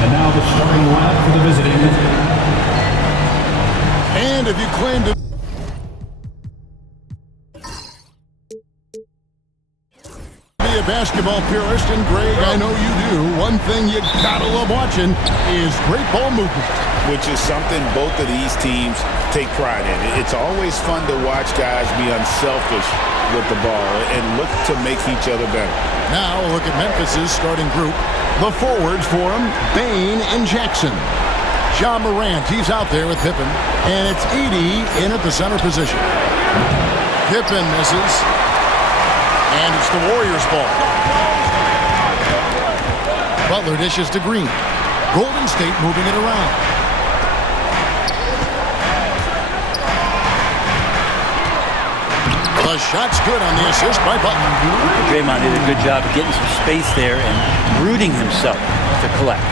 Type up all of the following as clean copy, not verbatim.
And now the starting lineup for the visiting. And if you claim to be a basketball purist, and Greg, I know you do, one thing you gotta love watching is great ball movement. Which is something both of these teams take pride in. It's always fun to watch guys be unselfish with the ball and look to make each other better. Now a look at Memphis's starting group. The forwards for him, Bane and Jackson. Ja Morant, he's out there with Pippen. And it's Edey in at the center position. Pippen misses. And it's the Warriors' ball. Butler dishes to Green. Golden State moving it around. The shot's good on the assist by Butler. Draymond did a good job of getting some space there and rooting himself to collect.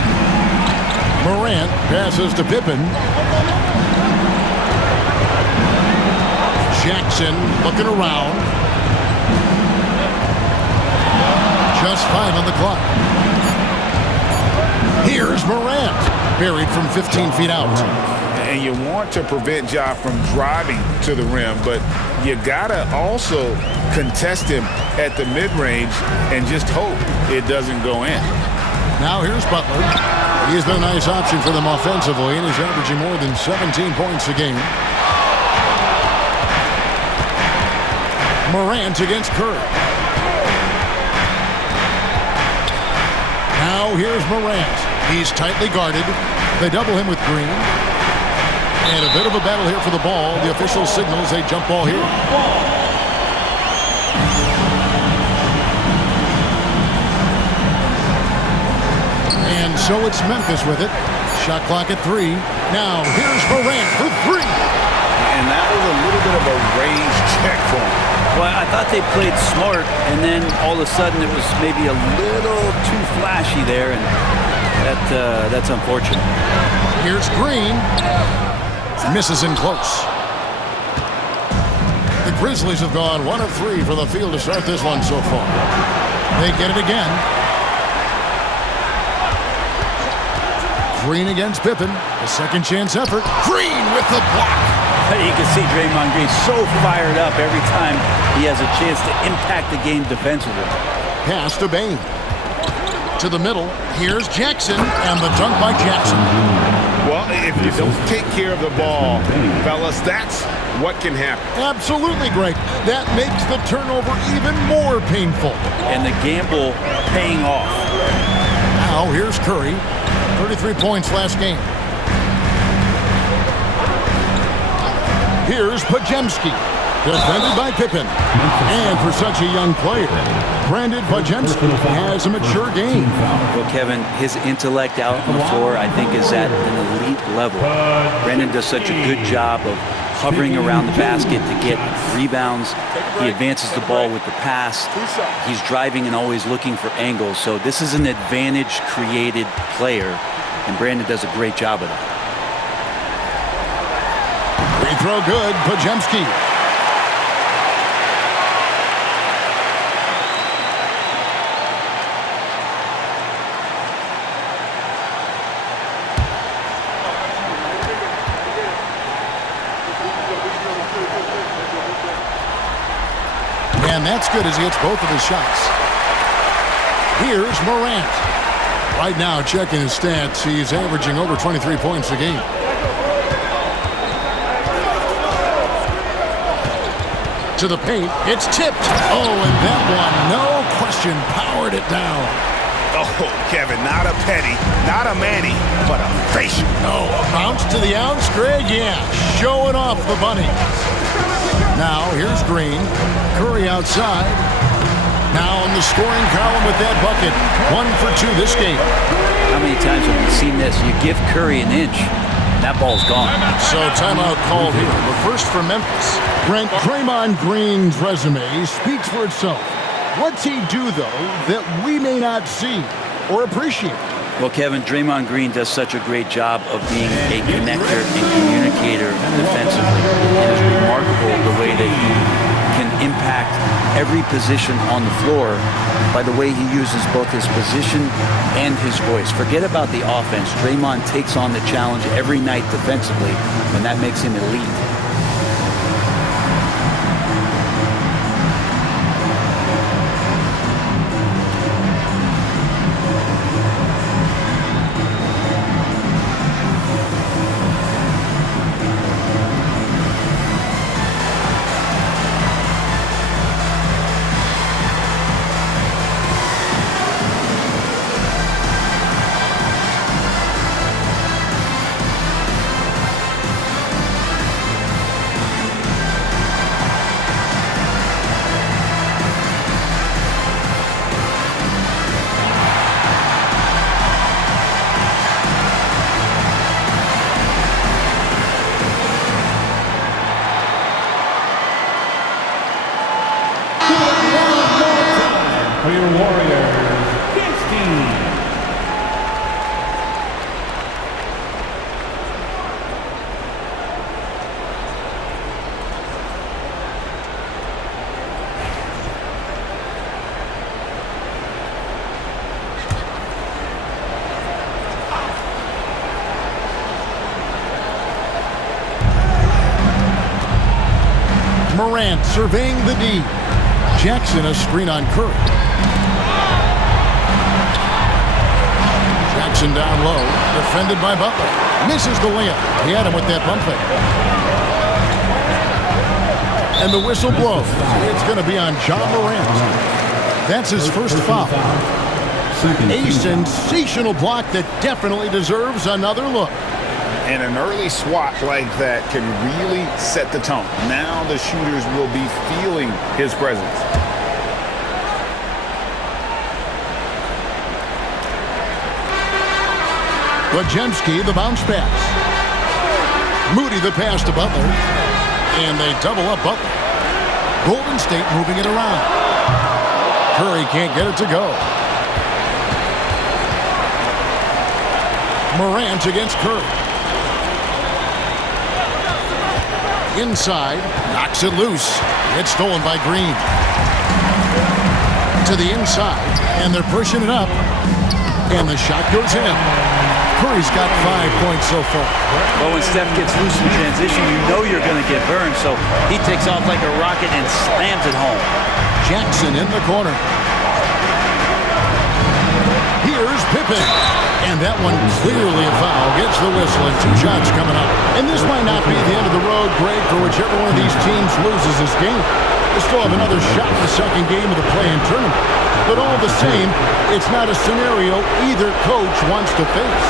Morant passes to Pippen. Jackson looking around. Just 5 on the clock. Here's Morant, buried from 15 feet out. And you want to prevent Ja from driving to the rim, but you gotta also contest him at the mid-range and just hope it doesn't go in. Now here's Butler. He's been a nice option for them offensively, and he's averaging more than 17 points a game. Morant against Curry. Now here's Morant. He's tightly guarded. They double him with Green. And a bit of a battle here for the ball. The official signals a jump ball here. And so it's Memphis with it. Shot clock at 3. Now here's Morant for 3. And that was a little bit of a range check for him. Well, I thought they played smart, and then all of a sudden it was maybe a little too flashy there, and that's unfortunate. Here's Green. Misses in close. The Grizzlies have gone 1 of 3 for the field to start this one so far. They get it again. Green against Pippen. A second chance effort. Green with the block. You can see Draymond Green so fired up every time he has a chance to impact the game defensively. Pass to Bane. To the middle. Here's Jackson, and the dunk by Jackson. Well, if you don't take care of the ball, fellas, that's what can happen. Absolutely, Greg. That makes the turnover even more painful. And the gamble paying off. Now, here's Curry. 33 points last game. Here's Podziemski. Defended by Pippen. And for such a young player, Brandon Podziemski has a mature game. Well, Kevin, his intellect out on the floor, I think, is at an elite level. Brandon does such a good job of hovering around the basket to get rebounds. He advances the ball with the pass. He's driving and always looking for angles. So this is an advantage-created player, and Brandon does a great job of that. Free throw good, Podziemski. And that's good as he hits both of his shots. Here's Morant. Right now, checking his stats, he's averaging over 23 points a game. To the paint, it's tipped. Oh, and that one, no question, powered it down. Oh, Kevin, not a Petty, not a Manny, but a facial. Oh, bounce to the ounce, Greg, yeah, showing off the bunny. Now, here's Green. Curry outside. Now on the scoring column with that bucket. 1 for 2 this game. How many times have we seen this? You give Curry an inch, that ball's gone. So timeout called here. The first for Memphis. Brent, Draymond Green's resume speaks for itself. What's he do, though, that we may not see or appreciate? Well, Kevin, Draymond Green does such a great job of being a connector and communicator defensively. It is remarkable the way that he can impact every position on the floor by the way he uses both his position and his voice. Forget about the offense. Draymond takes on the challenge every night defensively, and that makes him elite. For your Warriors, 15. Morant surveying the D. Jackson a screen on Curry. Jackson down low, defended by Butler. Misses the layup. He had him with that pump fake. And the whistle blows. It's going to be on Ja Morant. That's his first foul. A sensational block that definitely deserves another look. And an early swat like that can really set the tone. Now the shooters will be feeling his presence. Podziemski, the bounce pass. Moody, the pass to Butler. And they double up Butler. Golden State moving it around. Curry can't get it to go. Morant against Curry. Inside, knocks it loose. It's stolen by Green. To the inside, and they're pushing it up. And the shot goes in. Curry's got 5 points so far. Well, when Steph gets loose in transition, you know you're going to get burned, so he takes off like a rocket and slams it home. Jackson in the corner. Here's Pippen. And that one clearly a foul. Gets the whistle and 2 shots coming up. And this might not be the end of the road, Greg, for whichever one of these teams loses this game. They still have another shot in the second game of the play-in tournament. But all the same, it's not a scenario either coach wants to face.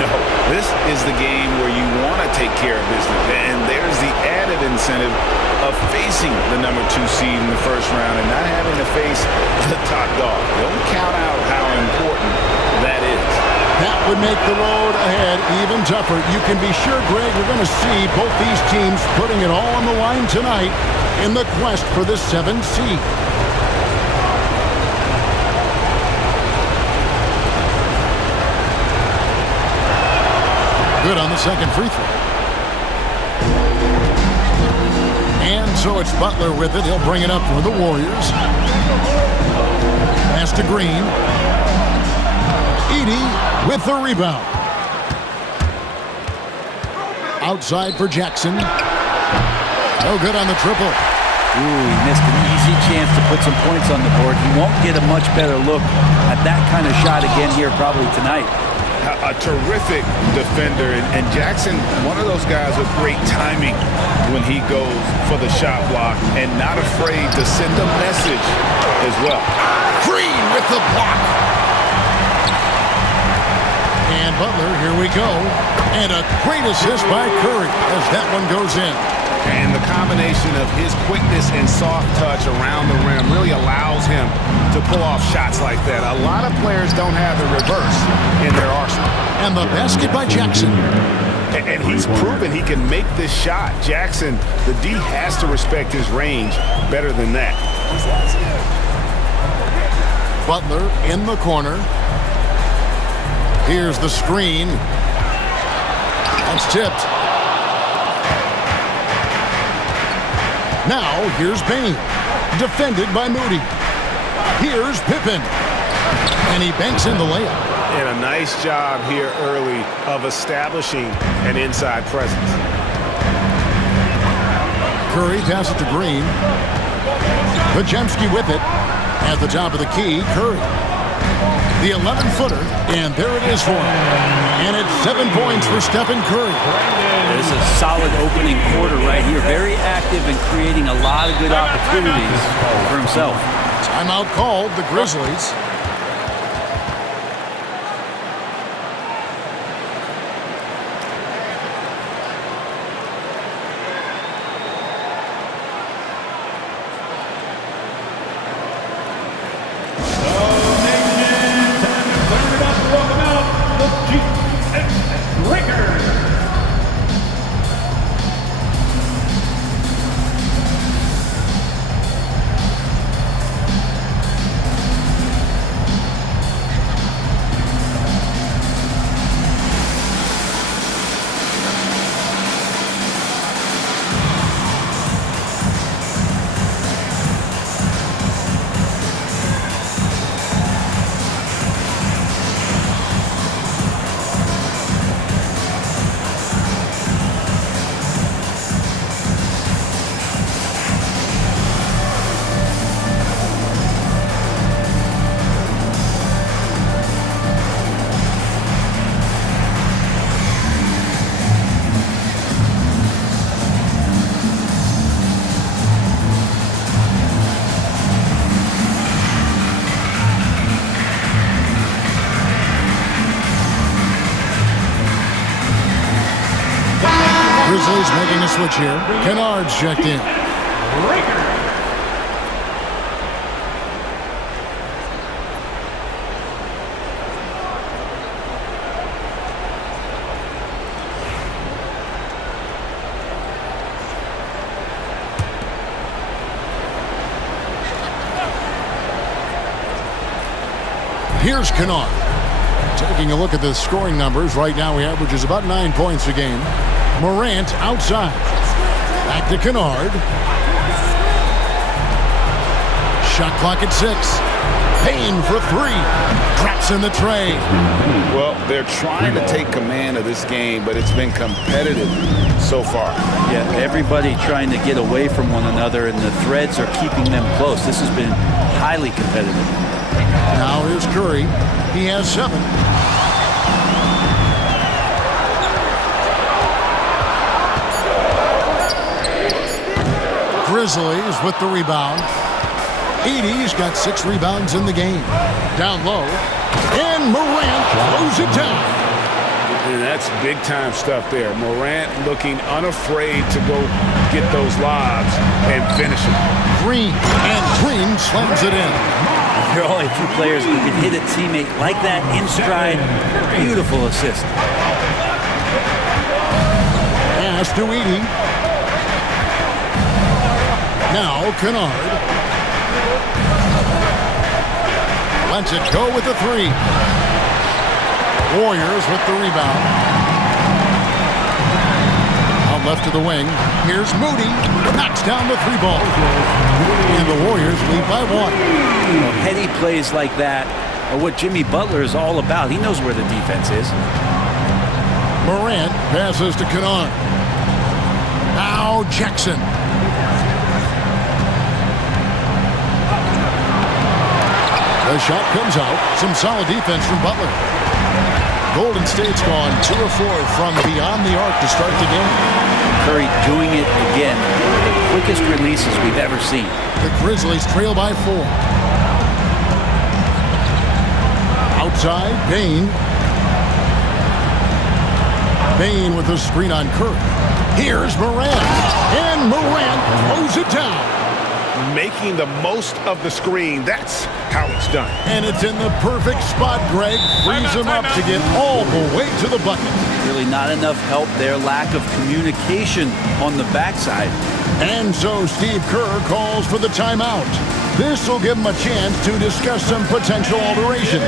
No, this is the game where you want to take care of business. And there's the added incentive of facing the number 2 seed in the first round and not having to face the top dog. Don't count out how important that is. That would make the road ahead even tougher. You can be sure, Greg, we're going to see both these teams putting it all on the line tonight in the quest for the 7th seed. Good on the second free throw. And so it's Butler with it. He'll bring it up for the Warriors. Pass to Green. Edey with the rebound. Outside for Jackson. No good on the triple. Ooh, he missed an easy chance to put some points on the board. He won't get a much better look at that kind of shot again here probably tonight. A terrific defender, and Jackson, one of those guys with great timing when he goes for the shot block and not afraid to send a message as well. Green with the block. And Butler, here we go. And a great assist by Curry as that one goes in. And the combination of his quickness and soft touch around the rim really allows him to pull off shots like that. A lot of players don't have the reverse in their arsenal. And the basket by Jackson. And he's proven he can make this shot. Jackson, the D has to respect his range better than that. Butler in the corner. Here's the screen. That's tipped. Now, here's Bane. Defended by Moody. Here's Pippen. And he banks in the layup. And a nice job here early of establishing an inside presence. Curry passes to Green. Podziemski with it. At the top of the key, Curry. The 11-footer, and there it is for him. And it's 7 points for Stephen Curry. This is a solid opening quarter right here. Very active and creating a lot of good opportunities for himself. Timeout called, the Grizzlies. Grizzlies making a switch here. Kennard's checked in. Here's Kennard. Taking a look at the scoring numbers, right now he averages about 9 points a game. Morant outside. Back to Kennard. Shot clock at 6. Payne for 3. Traps in the tray. Well, they're trying to take command of this game, but it's been competitive so far. Yeah, everybody trying to get away from one another, and the threads are keeping them close. This has been highly competitive. Now here's Curry. He has 7. Grizzlies with the rebound. Edey's got 6 rebounds in the game. Down low. And Morant throws it down. And that's big-time stuff there. Morant looking unafraid to go get those lobs and finish them. Green. And Green slams it in. There are only a few players who can hit a teammate like that in stride. Beautiful assist. Pass to Edey. Now Kennard. Lets it go with the 3. Warriors with the rebound. Out left to the wing. Here's Moody. Knocks down the 3 ball. And the Warriors lead by 1. Well, heady plays like that are what Jimmy Butler is all about. He knows where the defense is. Morant passes to Kennard. Now Jackson. The shot comes out. Some solid defense from Butler. Golden State's gone 2 of 4 from beyond the arc to start the game. Curry doing it again. The quickest releases we've ever seen. The Grizzlies trail by 4. Outside, Bane. Bane with the screen on Curry. Here's Morant. And Morant throws it down. Making the most of the screen. That's how it's done. And it's in the perfect spot, Greg. Frees him up to get all the way to the bucket. Really not enough help there. Lack of communication on the backside. And so Steve Kerr calls for the timeout. This will give him a chance to discuss some potential alteration.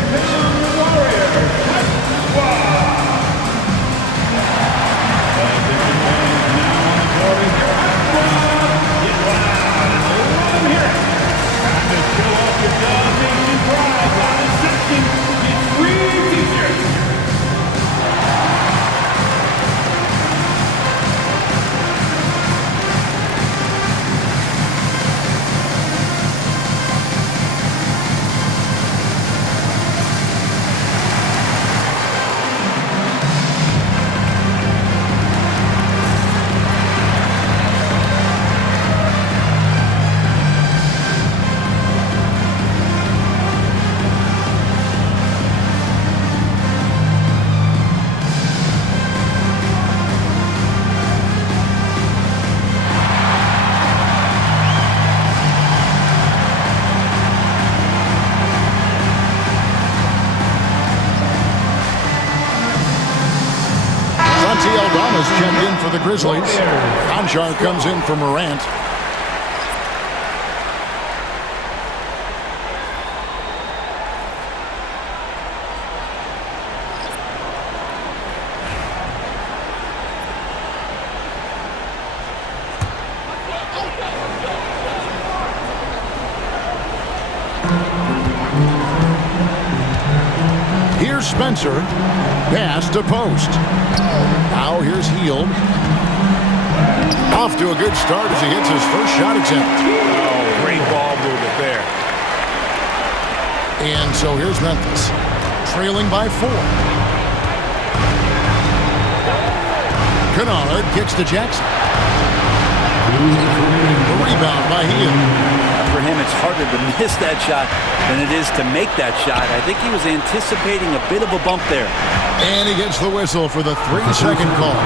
Santi Aldama's checked in for the Grizzlies. Conchar comes in for Morant. Here's Spencer. Pass to post. Now here's Hield. Off to a good start as he hits his first shot attempt. Oh, great ball movement there. And so here's Memphis, trailing by 4. Kennard kicks to Jackson. The rebound by Hield. For him, it's harder to miss that shot than it is to make that shot. I think he was anticipating a bit of a bump there. And he gets the whistle for the 3-second call.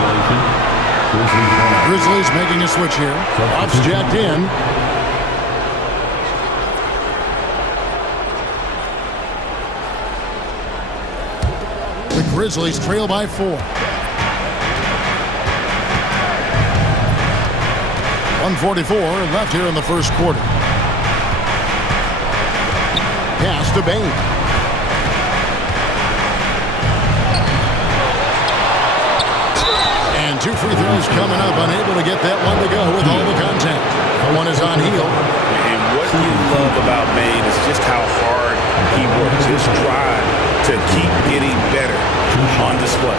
Grizzlies making a switch here. Off's jacked in. The Grizzlies trail by 4. 1:44 left here in the first quarter. Pass to Bane. And 2 free throws coming up. Unable to get that one to go with all the contact. The one is on Hield. And what you love about Bane is just how hard he works. His drive to keep getting better on display.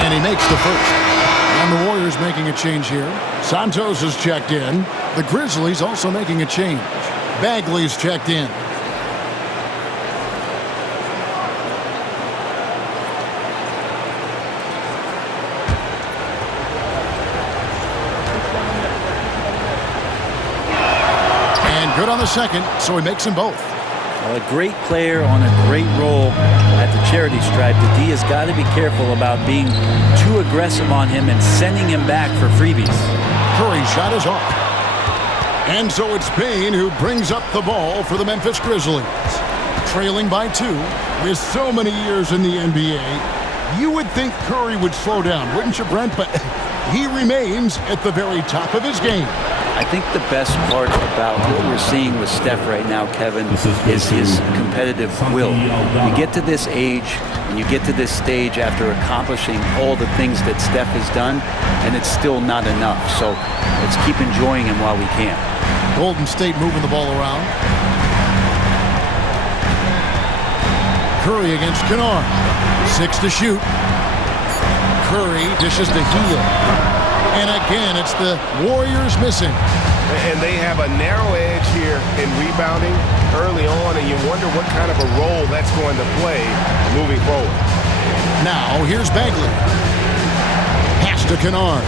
And he makes the first. And the Warriors making a change here. Santos is checked in. The Grizzlies also making a change. Bagley's checked in. And good on the second, so he makes them both. Well, a great player on a great role at the charity stripe. The D has got to be careful about being too aggressive on him and sending him back for freebies. Curry's shot is off. And so it's Bane who brings up the ball for the Memphis Grizzlies. Trailing by 2 with so many years in the NBA, you would think Curry would slow down, wouldn't you, Brent? But he remains at the very top of his game. I think the best part about what we're seeing with Steph right now, Kevin, is his competitive will. You get to this age and you get to this stage after accomplishing all the things that Steph has done, and it's still not enough. So let's keep enjoying him while we can. Golden State moving the ball around. Curry against Kennard. 6 to shoot. Curry dishes to Hield. And again, it's the Warriors missing. And they have a narrow edge here in rebounding early on, and you wonder what kind of a role that's going to play moving forward. Now, here's Bagley. Pass to Kennard.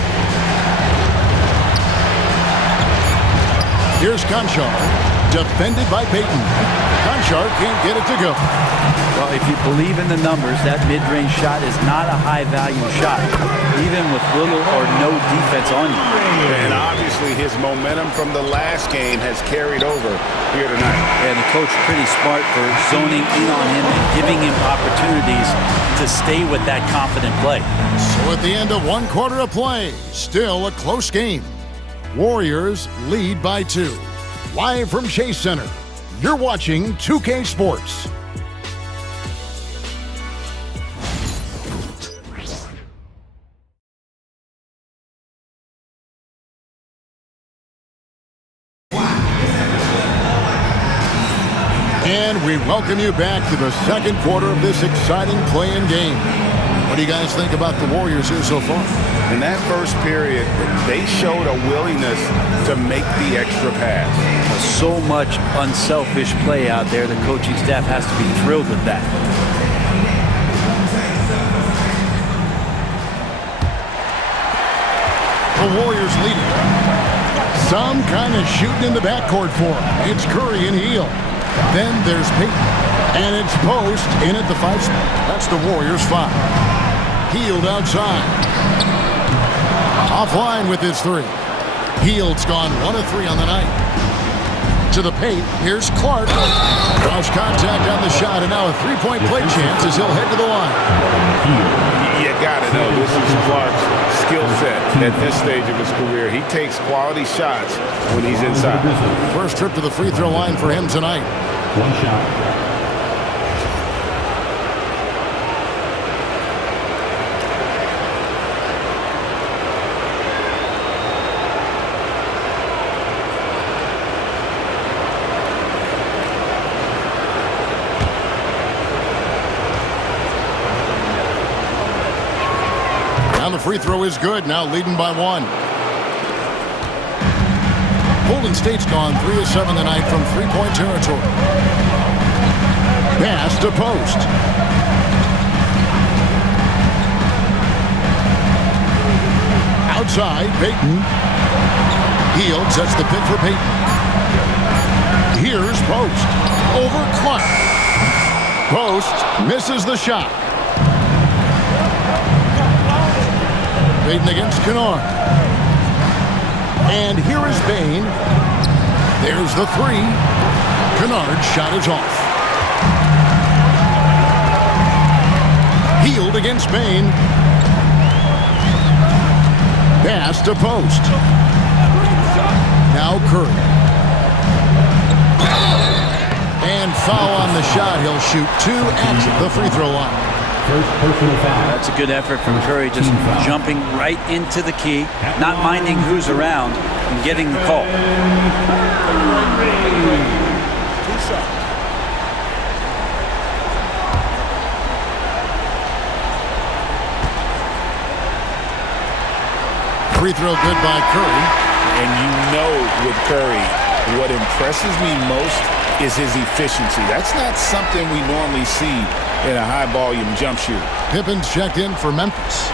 Here's Conchar. Defended by Payton. Conchar can't get it to go. Well, if you believe in the numbers, that mid-range shot is not a high-value shot, even with little or no defense on you. And obviously his momentum from the last game has carried over here tonight. And the coach pretty smart for zoning in on him and giving him opportunities to stay with that confident play. So at the end of 1 quarter of play, still a close game. Warriors lead by 2. Live from Chase Center, you're watching 2K Sports. And we welcome you back to the second quarter of this exciting play-in game. What do you guys think about the Warriors here so far? In that first period, they showed a willingness to make the extra pass. So much unselfish play out there. The coaching staff has to be thrilled with that. The Warriors leading. Some kind of shooting in the backcourt for him. It's Curry and Hield. Then there's Payton. And it's Post in at the 5 spot. That's the Warriors 5. Hield outside. Offline with his 3. Hield's gone 1 of 3 on the night. To the paint, here's Clark. Lost contact on the shot, and now a three-point play chance as he'll head to the line. You got to know this is Clark's skill set at this stage of his career. He takes quality shots when he's inside. First trip to the free throw line for him tonight. One shot. The free throw is good, now leading by 1. Golden State's gone 3 of 7 tonight from three-point territory. Pass to post. Outside, Payton. Hield sets the pick for Payton. Here's Post. Over Clark. Post misses the shot. Payton against Kennard. And here is Bane. There's the 3. Kennard's shot is off. Hield against Bane. Pass to Post. Now Curry. And foul on the shot. He'll shoot 2 at the free throw line. First personal foul. That's a good effort from Curry, just jumping right into the key, not minding who's around, and getting the call. Free throw good by Curry. And you know with Curry, what impresses me most is his efficiency. That's not something we normally see in a high-volume jump shooter. Pippen's checked in for Memphis.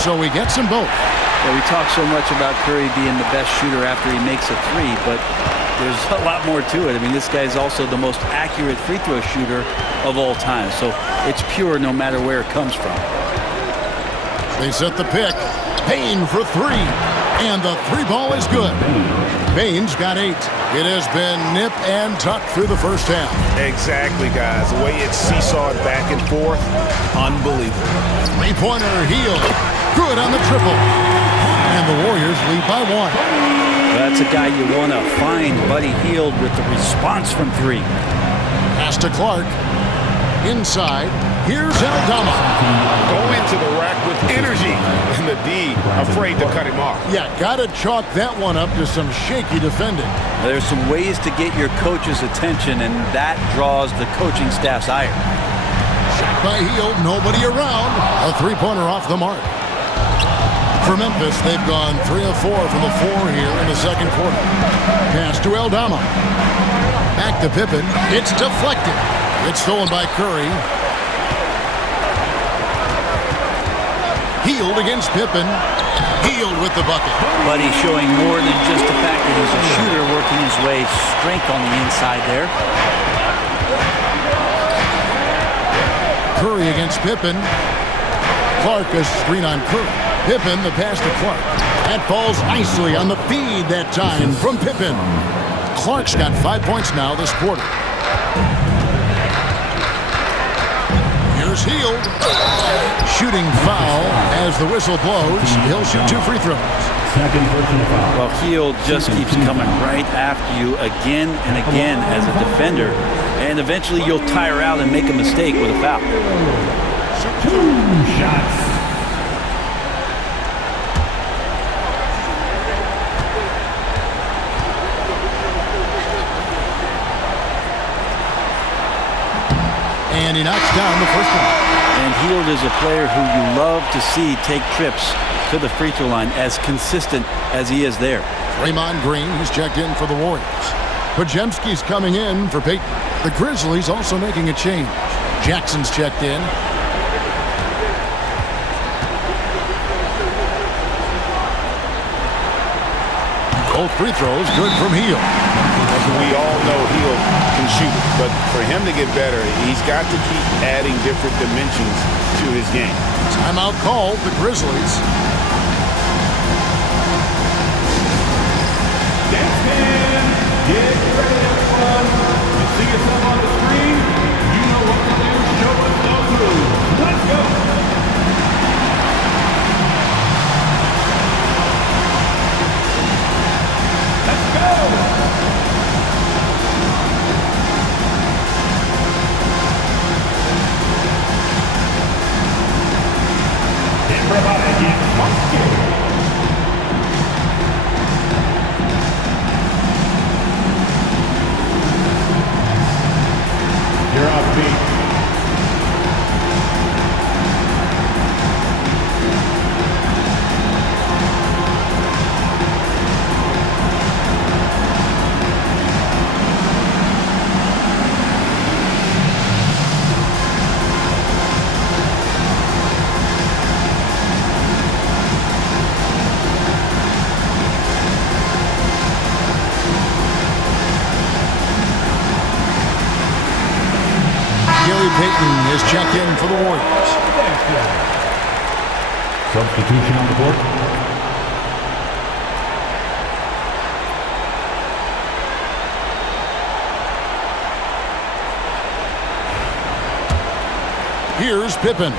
So he gets them both. Yeah, we talk so much about Curry being the best shooter after he makes a 3, but there's a lot more to it. I mean, this guy's also the most accurate free throw shooter of all time. So it's pure no matter where it comes from. They set the pick. Payne for 3. And the 3 ball is good. Payne's got 8. It has been nip and tuck through the first half. Exactly, guys. The way it's seesawed back and forth, unbelievable. Three-pointer, Hield. Good on the triple. And the Warriors lead by 1. Well, that's a guy you want to find, Buddy Hield, with the response from 3. Pass to Clark. Inside. Here's Aldama. Go into the rack with energy. And the D afraid to cut him off. Yeah, got to chalk that one up to some shaky defending. There's some ways to get your coach's attention, and that draws the coaching staff's ire. Shot by Hield, nobody around. A three-pointer off the mark. For Memphis, they've gone 3 of 4 from the 4 here in the second quarter. Pass to Aldama. Back to Pippen. It's deflected. It's stolen by Curry. Hield against Pippen. Hield with the bucket. Buddy showing more than just the fact that he's a shooter, working his way strength on the inside there. Curry against Pippen. Clark a screen on Curry. Pippen, the pass to Clark. That falls nicely on the feed that time from Pippen. Clark's got 5 points now this quarter. Here's Hield. Shooting foul as the whistle blows. He'll shoot 2 free throws. Second personal foul. Well, Hield just keeps coming right after you again and again as a defender, and eventually you'll tire out and make a mistake with a foul. 2 shots. And he knocks down the first one. And Hield is a player who you love to see take trips to the free throw line, as consistent as he is there. Draymond Green, he's checked in for the Warriors. Podziemski's coming in for Payton. The Grizzlies also making a change. Jackson's checked in. Both free throws good from Hield. As we all know Hield can shoot. But for him to get better, he's got to keep adding different dimensions to his game. Timeout called, the Grizzlies. Get ready, everyone. You see yourself on the screen? You know what to do. Show us those moves. Let's go. Let's go. Everybody get funky. You're off beat. Gary Payton is checked in for the Warriors. Substitution on the board. Here's Pippen.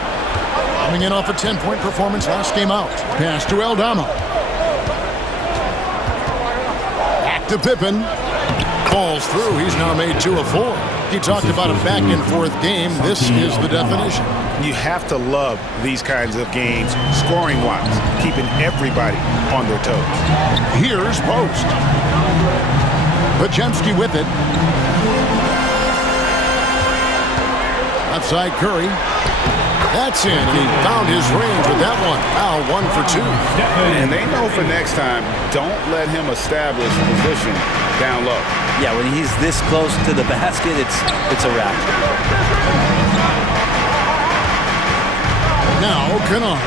Coming in off a 10-point performance last game out. Pass to Aldama. Back to Pippen. Falls through. He's now made 2 of 4. He talked about a back-and-forth game. This is the definition. You have to love these kinds of games, scoring-wise, keeping everybody on their toes. Here's Post. Podziemski with it. Outside Curry. That's in, and he found his range with that one. Now 1 for 2. And they know for next time, don't let him establish position down low. Yeah, when he's this close to the basket, it's a wrap. Now Kennard.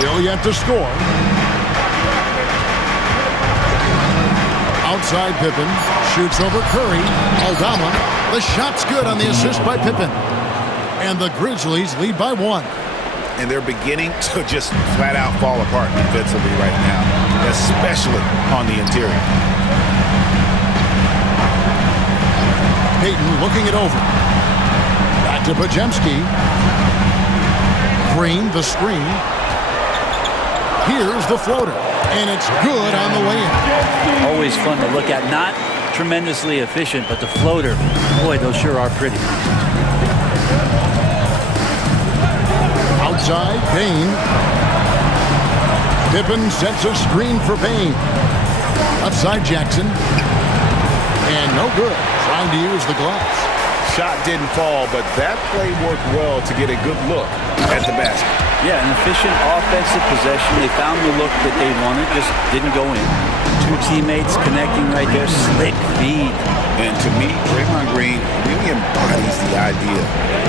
Still yet to score. Outside Pippen. Shoots over Curry. Aldama. The shot's good on the assist by Pippen. And the Grizzlies lead by 1. And they're beginning to just flat out fall apart defensively right now, especially on the interior. Payton looking it over. Back to Podziemski. Green, the screen. Here's the floater. And it's good on the way in. Always fun to look at. Not tremendously efficient, but the floater, boy, those sure are pretty. Outside, Bane. Pippen sets a screen for Bane. Outside Jackson. And no good. Trying to use the glass. Shot didn't fall, but that play worked well to get a good look at the basket. Yeah, an efficient offensive possession. They found the look that they wanted, just didn't go in. 2 teammates connecting right there. Slick feed. And to me, Draymond Green really embodies the idea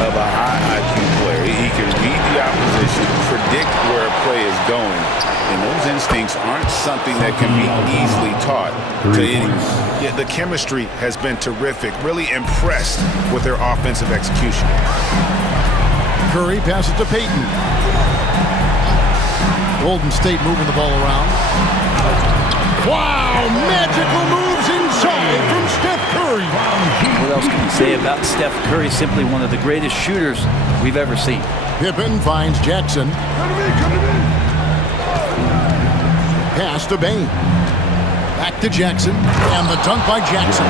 of a high IQ player. He can read the opposition, predict where a play is going, and those instincts aren't something that can be easily taught to anyone. Yeah, the chemistry has been terrific. Really impressed with their offensive execution. Curry passes to Payton. Golden State moving the ball around. Wow, magical moves inside from Steph Curry. What else can you say about Steph Curry? Simply one of the greatest shooters we've ever seen. Pippen finds Jackson. Pass to Bane. Back to Jackson. And the dunk by Jackson.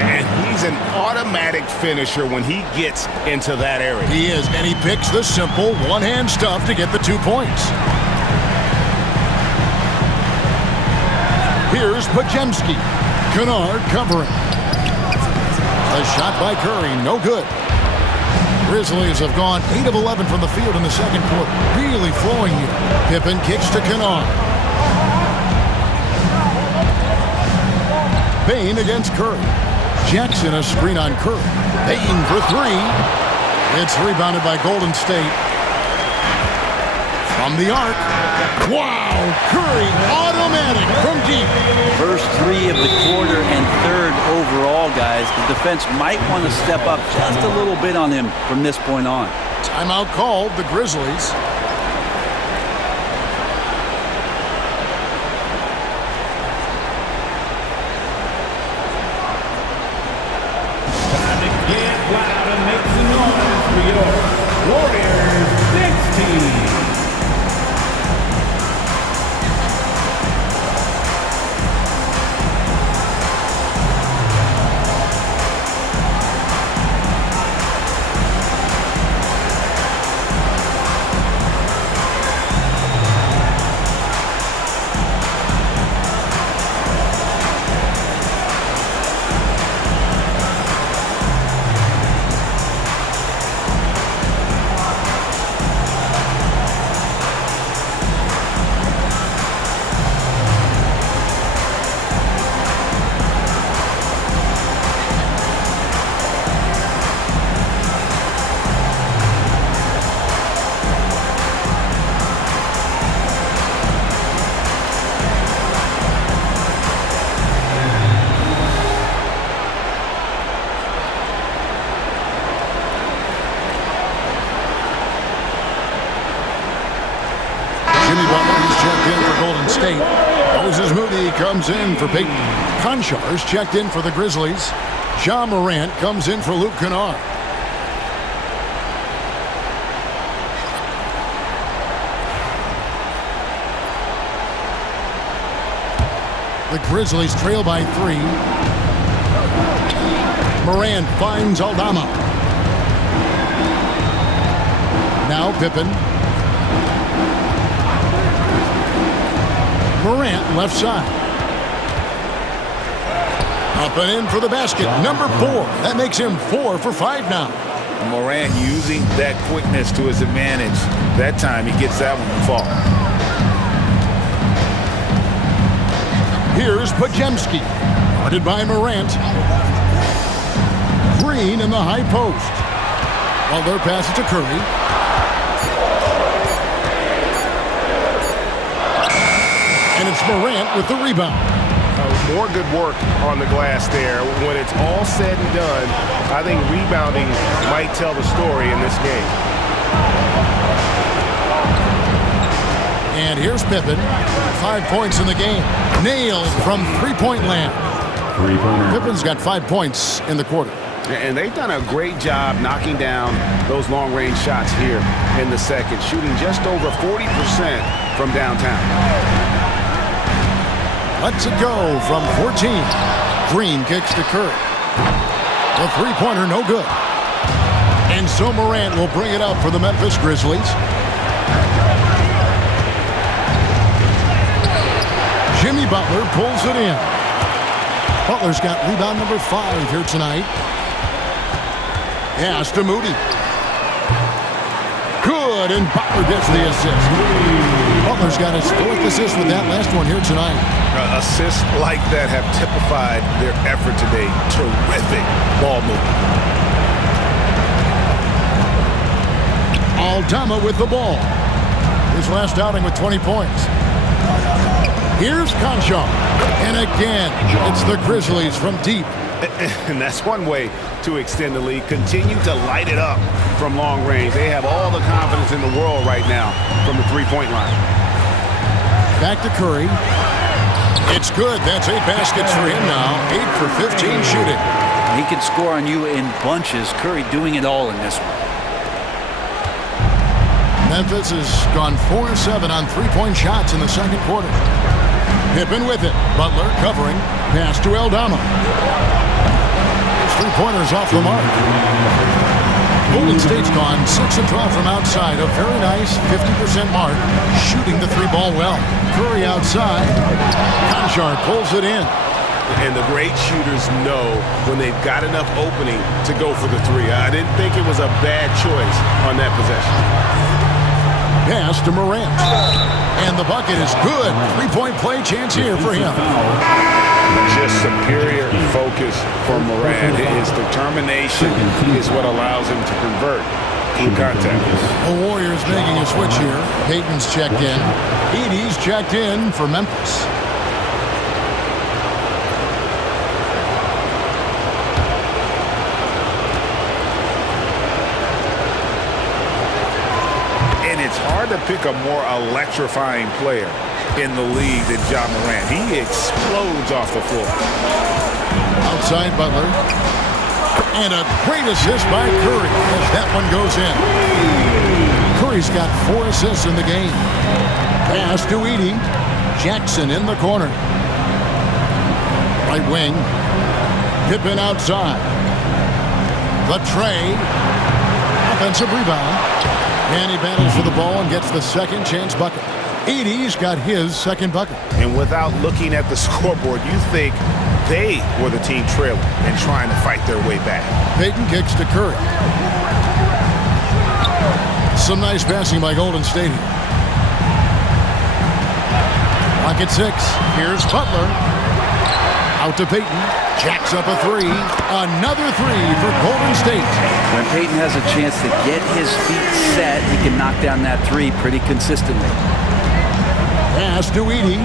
And he's an automatic finisher when he gets into that area. He is, and he picks the simple one-hand stuff to get the 2 points. Here's Podziemski. Kennard covering. A shot by Curry, no good. Grizzlies have gone 8 of 11 from the field in the second quarter. Really flowing here. Pippen kicks to Kennard. Bane against Curry. Jackson a screen on Curry. Bane for 3. It's rebounded by Golden State. From the arc. Wow, Curry automatic from deep. First three of the quarter and third overall, guys. The defense might want to step up just a little bit on him from this point on. Timeout called, the Grizzlies. Time to get loud and make some noise for your Warriors next team. Jimmy Butler, he's checked in for Golden State. Moses Moody comes in for Peyton. Konchar's checked in for the Grizzlies. Ja Morant comes in for Luke Kennard. The Grizzlies trail by 3. Morant finds Aldama. Now Pippen. Morant left side. Up and in for the basket. Number 4. That makes him 4 for 5 now. Morant using that quickness to his advantage. That time he gets that one to fall. Here's Podziemski. Guarded by Morant. Green in the high post. Butler passes to Curry. And it's Morant with the rebound. More good work on the glass there. When it's all said and done, I think rebounding might tell the story in this game. And here's Pippen. 5 points in the game. Nailed from three-point land. Pippen's got 5 points in the quarter. And they've done a great job knocking down those long-range shots here in the second, shooting just over 40% from downtown. Let's it go from 14. Green kicks to Curry. The three-pointer no good. And so Morant will bring it up for the Memphis Grizzlies. Jimmy Butler pulls it in. Butler's got rebound number 5 here tonight. Pass to Moody. Good, and Butler gets the assist. Butler's got his 4th assist with that last one here tonight. Assists like that have typified their effort today. Terrific ball movement. Aldama with the ball. His last outing with 20 points. Here's Konchar. And again, it's the Grizzlies from deep. And that's one way to extend the lead. Continue to light it up from long range. They have all the confidence in the world right now from the three-point line. Back to Curry. It's good. That's 8 baskets for him now. 8 for 15 shooting. He can score on you in bunches. Curry doing it all in this one. Memphis has gone 4 of 7 on three-point shots in the second quarter. Pippen with it. Butler covering. Pass to Aldama. His three-pointers off the mark. Golden State's gone 6 of 12 from outside. A very nice 50% mark. Shooting the 3-ball well. Curry outside. Konchar pulls it in. And the great shooters know when they've got enough opening to go for the 3. I didn't think it was a bad choice on that possession. Pass to Morant. And the bucket is good. 3-point play chance here for him. Just superior focus for Morant. His determination is what allows him to convert. through contact. The Warriors making a switch here. Payton's checked in. Edey's checked in for Memphis. And it's hard to pick a more electrifying player in the league than Ja Morant. He explodes off the floor. Outside Butler. And a great assist by Curry as that one goes in. Curry's got 4 assists in the game. Pass to Edey. Jackson in the corner. Right wing. Pippen outside. The tray. Offensive rebound. And he battles for the ball and gets the second chance bucket. Edey's got his second bucket. And without looking at the scoreboard, you think they were the team trailing and trying to fight their way back. Payton kicks to Curry. Some nice passing by Golden State here. Clock at 6. Here's Butler. Out to Payton. Jacks up a 3. Another 3 for Golden State. When Payton has a chance to get his feet set, he can knock down that 3 pretty consistently. Pass to Edey.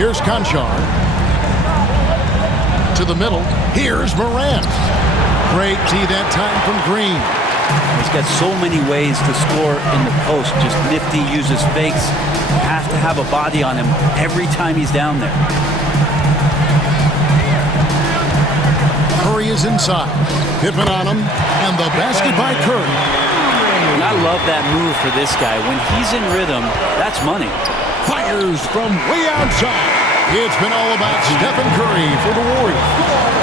Here's Conchar. To the middle. Here's Morant. Great D that time from Green. He's got so many ways to score in the post. Just nifty, uses fakes. Have to have a body on him every time he's down there. Curry is inside. Pippen on him. And the basket by Curry. And I love that move for this guy. When he's in rhythm, that's money. Fires from way outside. It's been all about Stephen Curry for the Warriors.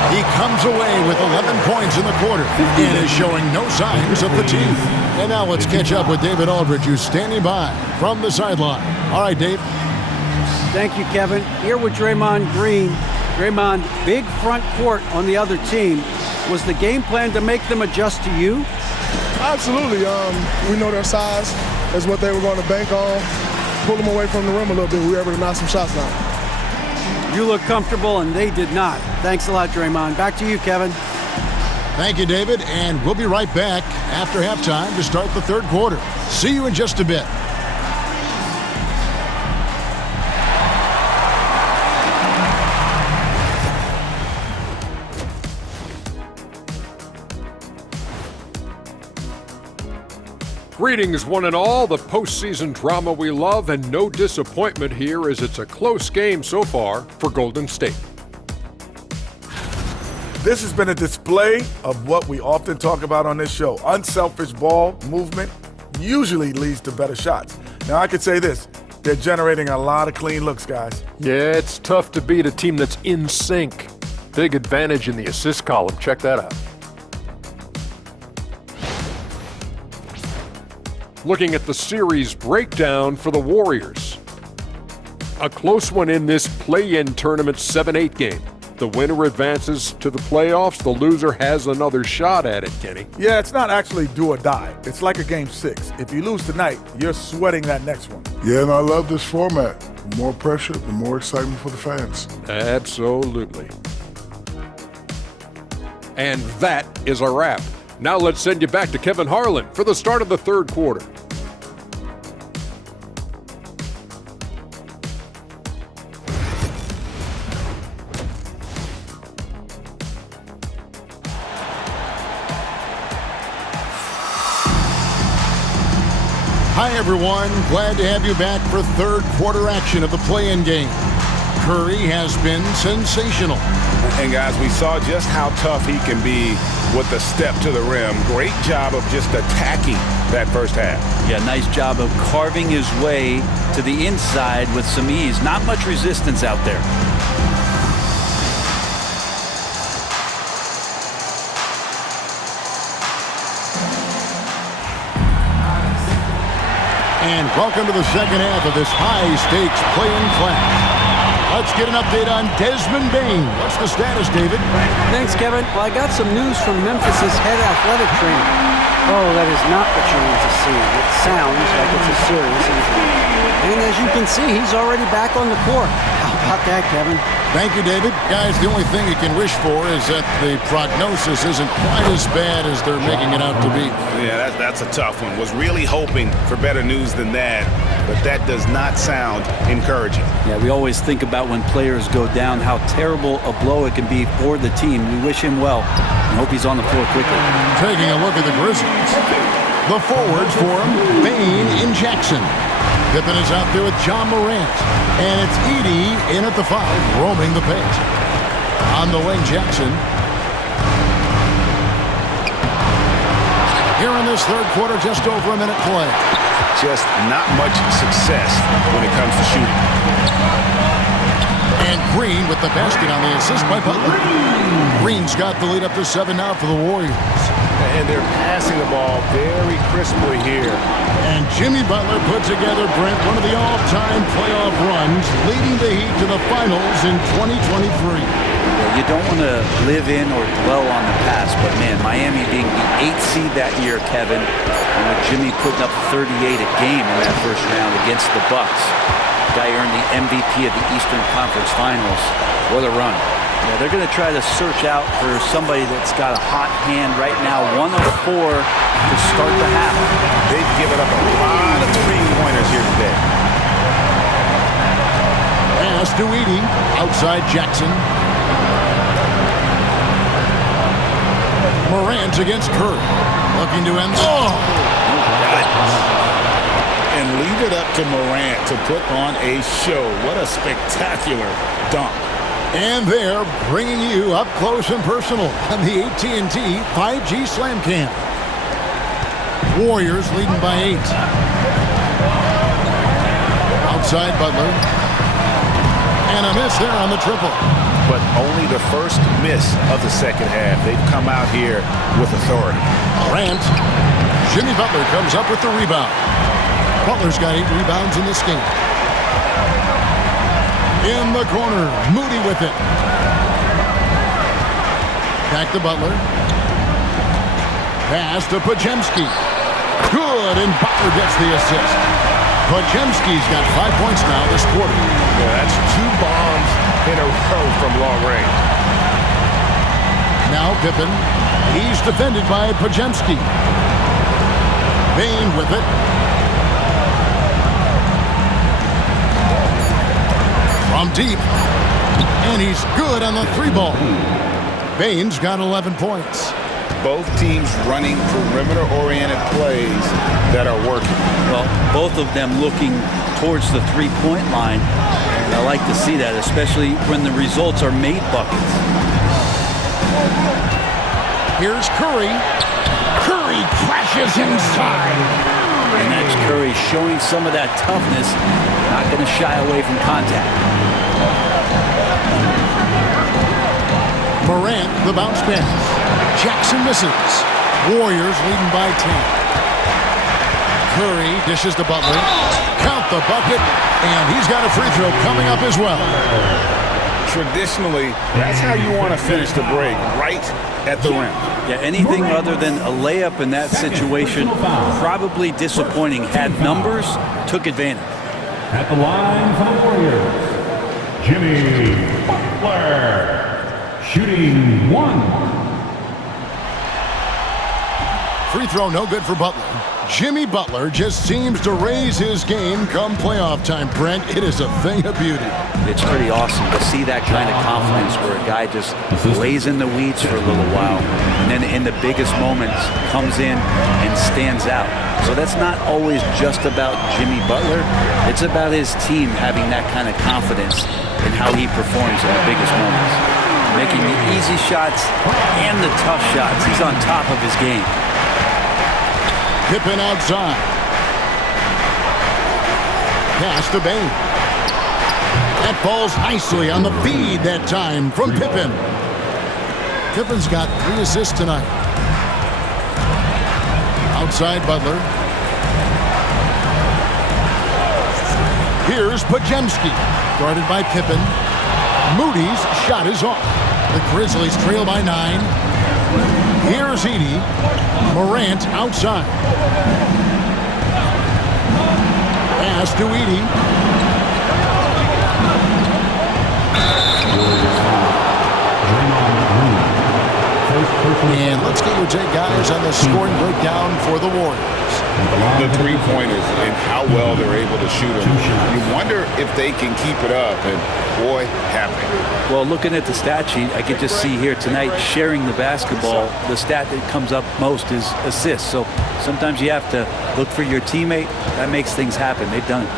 He comes away with 11 points in the quarter and is showing no signs of fatigue. And now let's catch up with David Aldridge, who's standing by from the sideline. All right, Dave. Thank you, Kevin. Here with Draymond Green. Draymond, big front court on the other team. Was the game plan to make them adjust to you? Absolutely. We know their size is what they were going to bank on. Pull them away from the rim a little bit. We were able to knock some shots down. You look comfortable, and they did not. Thanks a lot, Draymond. Back to you, Kevin. Thank you, David. And we'll be right back after halftime to start the third quarter. See you in just a bit. Greetings, one and all. The postseason drama we love, and no disappointment here as it's a close game so far for Golden State. This has been a display of what we often talk about on this show. Unselfish ball movement usually leads to better shots. Now, I could say this. They're generating a lot of clean looks, guys. Yeah, it's tough to beat a team that's in sync. Big advantage in the assist column. Check that out. Looking at the series breakdown for the Warriors. A close one in this play-in tournament 7-8 game. The winner advances to the playoffs. The loser has another shot at it, Kenny. Yeah, it's not actually do or die. It's like a game 6. If you lose tonight, you're sweating that next one. Yeah, and I love this format. The more pressure, the more excitement for the fans. Absolutely. And that is a wrap. Now let's send you back to Kevin Harlan for the start of the third quarter. Hi, everyone. Glad to have you back for third quarter action of the play-in game. Curry has been sensational. And guys, we saw just how tough he can be with the step to the rim. Great job of just attacking that first half. Yeah, nice job of carving his way to the inside with some ease. Not much resistance out there. And welcome to the second half of this high-stakes play-in clash. Let's get an update on Desmond Bane. What's the status, David? Thanks, Kevin. Well, I got some news from Memphis's head athletic trainer. Oh, that is not what you need to see. It sounds like it's a serious injury. And as you can see, he's already back on the court. How about that, Kevin? Thank you, David. Guys, the only thing you can wish for is that the prognosis isn't quite as bad as they're making it out to be. Yeah, that's a tough one. Was really hoping for better news than that, but that does not sound encouraging. Yeah, we always think about when players go down, how terrible a blow it can be for the team. We wish him well and hope he's on the floor quickly. Taking a look at the Grizzlies. The forwards for him, Bane and Jackson. Pippen is out there with John Morant. And it's Edey in at the 5, roaming the paint. On the wing, Jackson. Here in this third quarter, just over a minute play. Just not much success when it comes to shooting. And Green with the basket on the assist by Butler. Green's got the lead up to 7 now for the Warriors. And they're passing the ball very crisply here. And Jimmy Butler put together, Brent, one of the all-time playoff runs, leading the Heat to the finals in 2023. You don't want to live in or dwell on the past, but man, Miami being the 8th seed that year, Kevin, and with Jimmy putting up 38 a game in that first round against the Bucks. The guy earned the MVP of the Eastern Conference Finals. What a run. Yeah, they're going to try to search out for somebody that's got a hot hand right now. 1 of 4 to start the half. They've given up a lot of three-pointers here today. Pass to Edey, outside Jackson. Morant against Curry. Looking to end. Oh! And leave it up to Morant to put on a show. What a spectacular dunk. And they're bringing you up close and personal on the AT&T 5G Slam Cam. Warriors leading by 8. Outside Butler. And a miss there on the triple. But only the first miss of the second half. They've come out here with authority. Morant. Jimmy Butler comes up with the rebound. Butler's got 8 rebounds in this game. In the corner, Moody with it. Back to Butler. Pass to Podziemski. Good, and Butler gets the assist. Podziemski's got 5 points now this quarter. Yeah, that's 2 bombs in a row from long range. Now Pippen. He's defended by Podziemski. Bane with it. From deep. And he's good on the 3-ball. Bane's got 11 points. Both teams running perimeter-oriented plays that are working. Well, both of them looking towards the 3-point line. And I like to see that, especially when the results are made buckets. Here's Curry. Curry crashes inside. And that's Curry showing some of that toughness, not going to shy away from contact. Morant, the bounce pass. Jackson misses. Warriors leading by 10. Curry dishes to Butler. Count the bucket, and he's got a free throw coming up as well. Traditionally, that's how you want to finish the break, right at the rim. Yeah, anything other than a layup in that situation, probably disappointing. Had numbers, took advantage. At the line for the Warriors, Jimmy Butler, shooting 1. Free throw no good for Butler. Jimmy Butler just seems to raise his game come playoff time, Brent. It is a thing of beauty. It's pretty awesome to see that kind of confidence where a guy just lays in the weeds for a little while and then in the biggest moments comes in and stands out. So that's not always just about Jimmy Butler. It's about his team having that kind of confidence in how he performs in the biggest moments. Making the easy shots and the tough shots. He's on top of his game. Pippen outside. Pass to Bane. That falls nicely on the feed that time from Pippen. Pippen's got 3 assists tonight. Outside Butler. Here's Podziemski, guarded by Pippen. Moody's shot is off. The Grizzlies trail by 9. Here's Edey. Morant outside. Pass to Edey. And let's get your take, guys, on the scoring breakdown for the Warriors. The three-pointers and how well they're able to shoot them. You wonder if they can keep it up, and boy, happy. Well, looking at the stat sheet, I could just see here tonight sharing the basketball. The stat that comes up most is assists. So sometimes you have to look for your teammate. That makes things happen. They've done it.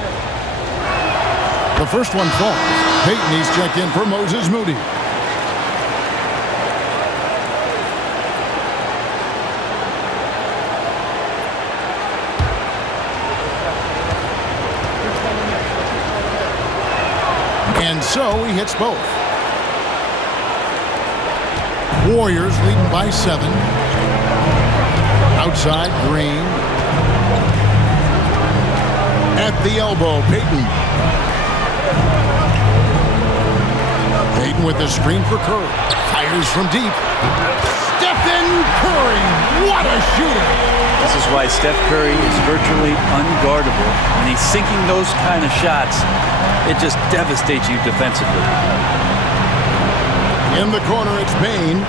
The first one falls. Payton, he's checked in for Moses Moody. And so he hits both. Warriors leading by 7. Outside, Green. At the elbow, Payton. Payton with the screen for Curry. Fires from deep. Stephen Curry, what a shooter! This is why Steph Curry is virtually unguardable. When he's sinking those kind of shots, it just devastates you defensively. In the corner, it's Bane.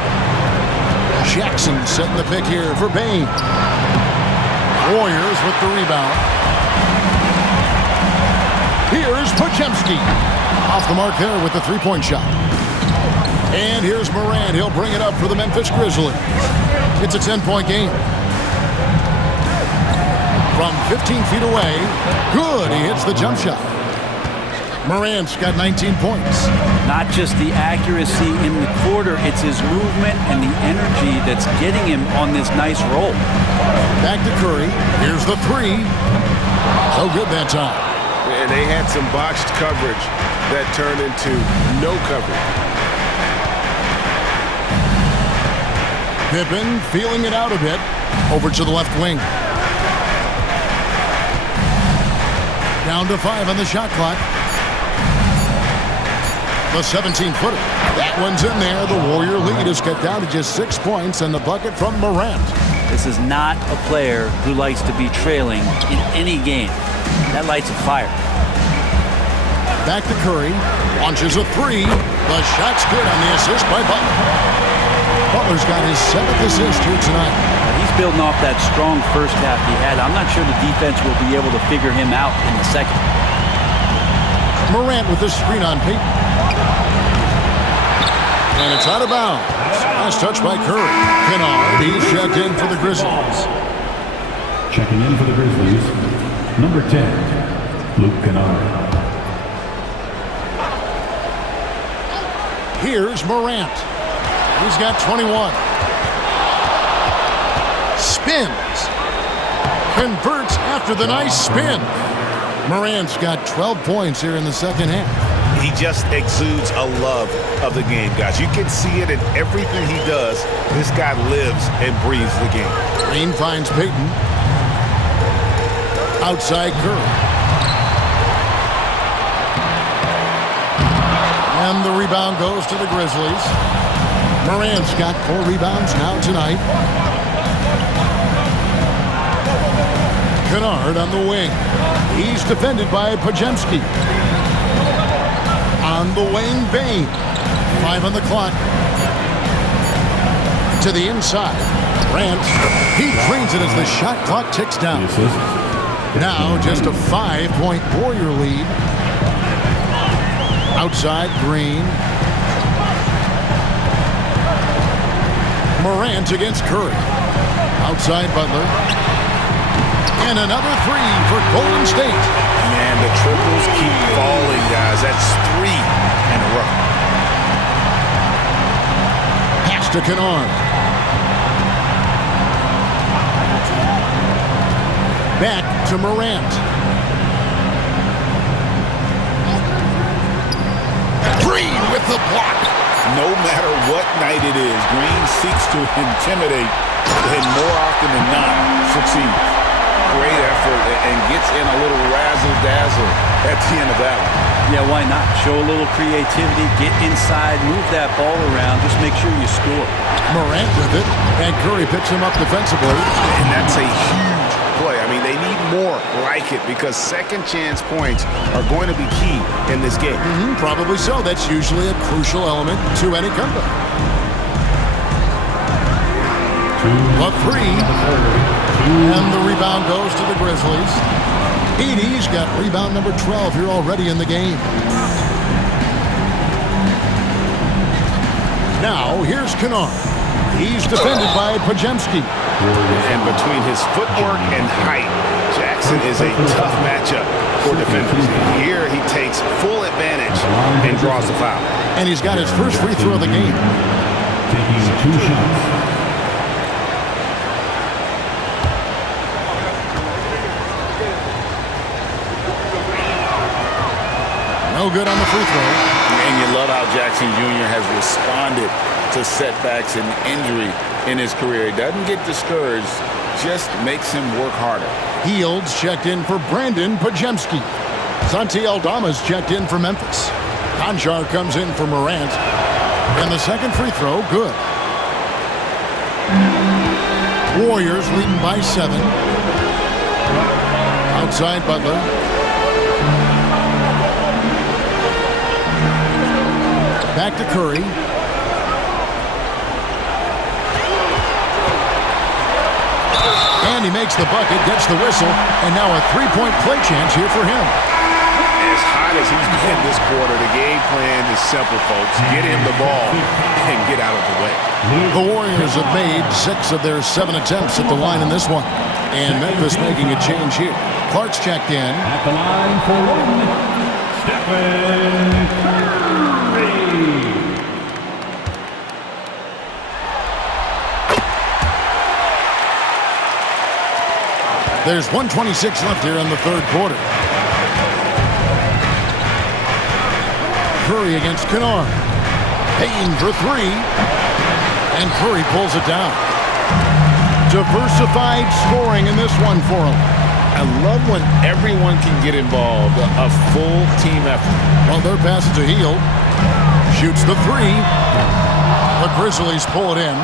Jackson setting the pick here for Bane. Warriors with the rebound. Here's Podziemski. Off the mark there with the three-point shot. And here's Morant. He'll bring it up for the Memphis Grizzlies. It's a 10-point game. From 15 feet away. Good. He hits the jump shot. Morant's got 19 points. Not just the accuracy in the quarter, it's his movement and the energy that's getting him on this nice roll. Back to Curry. Here's the three. So good that time. And they had some botched coverage that turned into no coverage. Pippen feeling it out a bit. Over to the left wing. Down to 5 on the shot clock. The 17-footer. That one's in there. The Warrior lead is cut down to just 6 points and the bucket from Morant. This is not a player who likes to be trailing in any game. That lights a fire. Back to Curry. Launches a three. The shot's good on the assist by Butler. Butler's got his 7th assist here tonight. He's building off that strong first half he had. I'm not sure the defense will be able to figure him out in the second. Morant with the screen on Payton. And it's out of bounds. Nice touch by Curry. Kennard, he's checked in for the Grizzlies. Checking in for the Grizzlies, number 10, Luke Kennard. Here's Morant. He's got 21. Spins. Converts after the nice spin. Morant's got 12 points here in the second half. He just exudes a love of the game, guys. You can see it in everything he does. This guy lives and breathes the game. Green finds Payton. Outside Curry. And the rebound goes to the Grizzlies. Morant's got 4 rebounds now tonight. Kennard on the wing. He's defended by Podziemski. On the wing, Bane. 5 on the clock. To the inside. Morant. He drains it as the shot clock ticks down. Now just a 5-point Warrior lead. Outside, Green. Morant against Curry. Outside, Butler. And another 3 for Golden State. Man, the triples keep falling, guys. That's 3 in a row. Pass to Kennard. Back to Morant. Green with the block. No matter what night it is, Green seeks to intimidate and more often than not succeeds. Great effort and gets in a little razzle-dazzle at the end of that one. Yeah, why not? Show a little creativity, get inside, move that ball around, just make sure you score. Morant with it, and Curry picks him up defensively. And that's a huge play. I mean, they need more like it because second chance points are going to be key in this game. Probably so. That's usually a crucial element to any comeback. The three. And the rebound goes to the Grizzlies. Edey's got rebound number 12 here already in the game. Now, here's Kennard. He's defended by Podziemski. And between his footwork and height, Jackson is a tough matchup for defenders. Here he takes full advantage and draws the foul. And he's got his first free throw of the game. Taking 2 shots. No good on the free throw. And you love how Jackson Jr. has responded to setbacks and injury in his career. He doesn't get discouraged, just makes him work harder. Hields checked in for Brandon Podziemski. Santi Aldama's checked in for Memphis. Konchar comes in for Morant. And the second free throw, good. Warriors leading by 7. Outside Butler. Back to Curry. And he makes the bucket, gets the whistle, and now a three-point play chance here for him. As hot as he's been this quarter, the game plan is simple, folks. Get him the ball and get out of the way. The Warriors have made 6 of their 7 attempts at the line in this one. And Memphis making a change here. Clark's checked in. At the line for one, Stephen Curry. There's 1:26 left here in the third quarter. Curry against Kennard. Payne for 3. And Curry pulls it down. Diversified scoring in this one for him. I love when everyone can get involved, a full team effort. Well, their pass to Hield. Shoots the 3. The Grizzlies pull it in.